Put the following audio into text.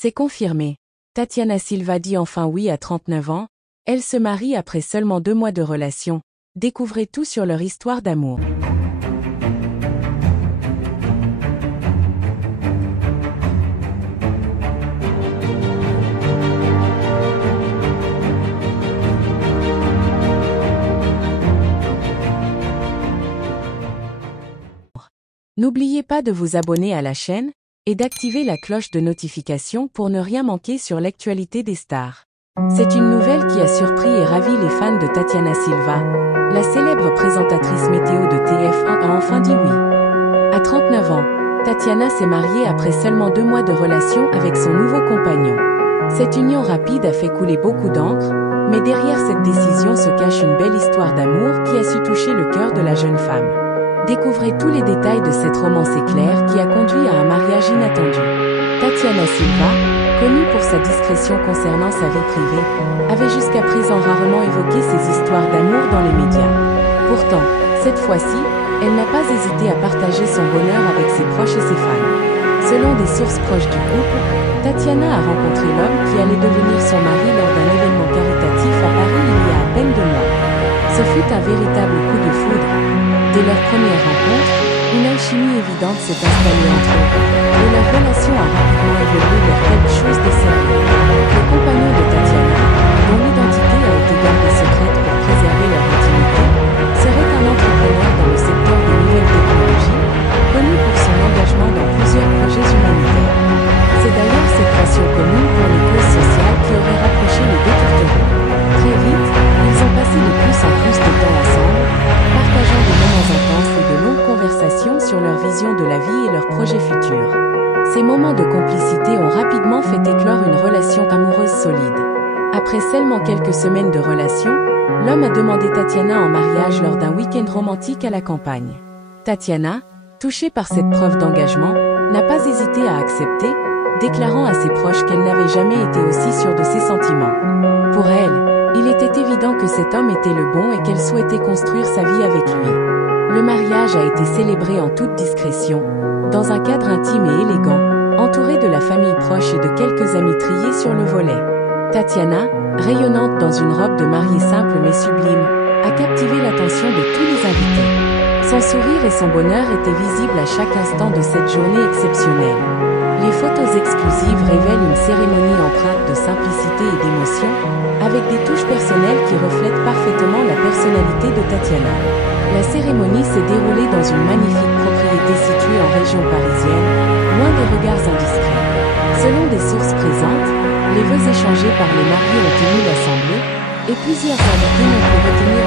C'est confirmé. Tatiana Silva dit enfin oui à 39 ans. Elle se marie après seulement 2 mois de relation. Découvrez tout sur leur histoire d'amour. N'oubliez pas de vous abonner à la chaîne et d'activer la cloche de notification pour ne rien manquer sur l'actualité des stars. C'est une nouvelle qui a surpris et ravi les fans de Tatiana Silva. La célèbre présentatrice météo de TF1 a enfin dit oui. À 39 ans, Tatiana s'est mariée après seulement 2 mois de relation avec son nouveau compagnon. Cette union rapide a fait couler beaucoup d'encre, mais derrière cette décision se cache une belle histoire d'amour qui a su toucher le cœur de la jeune femme. Découvrez tous les détails de cette romance éclair qui a conduit à un mariage inattendu. Tatiana Silva, connue pour sa discrétion concernant sa vie privée, avait jusqu'à présent rarement évoqué ses histoires d'amour dans les médias. Pourtant, cette fois-ci, elle n'a pas hésité à partager son bonheur avec ses proches et ses fans. Selon des sources proches du couple, Tatiana a rencontré l'homme qui allait devenir son mari lors d'un événement caritatif à Paris il y a à peine 2 mois. Ce fut un véritable coup de foudre. Dès leur première rencontre, une alchimie évidente s'est installée entre eux, et leur relation a rapidement évolué vers quelque chose de sérieux. Le compagnon de Tatiana, dont l'identité a été gardée secrète pour préserver leur intimité, serait un entrepreneur dans le secteur des nouvelles technologies, connu pour son engagement dans plusieurs projets humanitaires. C'est d'ailleurs cette passion commune pour les causes sociales qui aurait rapproché les deux tourtereaux. Très vite, ils ont passé de plus en plus de temps ensemble, partageant des moments intenses et de longues conversations sur leur vision de la vie et leurs projets futurs. Ces moments de complicité ont rapidement fait éclore une relation amoureuse solide. Après seulement quelques semaines de relation, l'homme a demandé Tatiana en mariage lors d'un week-end romantique à la campagne. Tatiana, touchée par cette preuve d'engagement, n'a pas hésité à accepter, déclarant à ses proches qu'elle n'avait jamais été aussi sûre de ses sentiments. Pour elle, il était évident que cet homme était le bon et qu'elle souhaitait construire sa vie avec lui. Le mariage a été célébré en toute discrétion, dans un cadre intime et élégant, entouré de la famille proche et de quelques amis triés sur le volet. Tatiana, rayonnante dans une robe de mariée simple mais sublime, a captivé l'attention de tous les invités. Son sourire et son bonheur étaient visibles à chaque instant de cette journée exceptionnelle. Les photos exclusives révèlent une cérémonie empreinte de simplicité et d'émotion, avec des touches personnelles qui reflètent parfaitement la personnalité de Tatiana. La cérémonie s'est déroulée dans une magnifique propriété située en région parisienne, loin des regards indiscrets. Selon des sources présentes, les vœux échangés par les mariés ont ému l'assemblée, et plusieurs invités n'ont pu retenir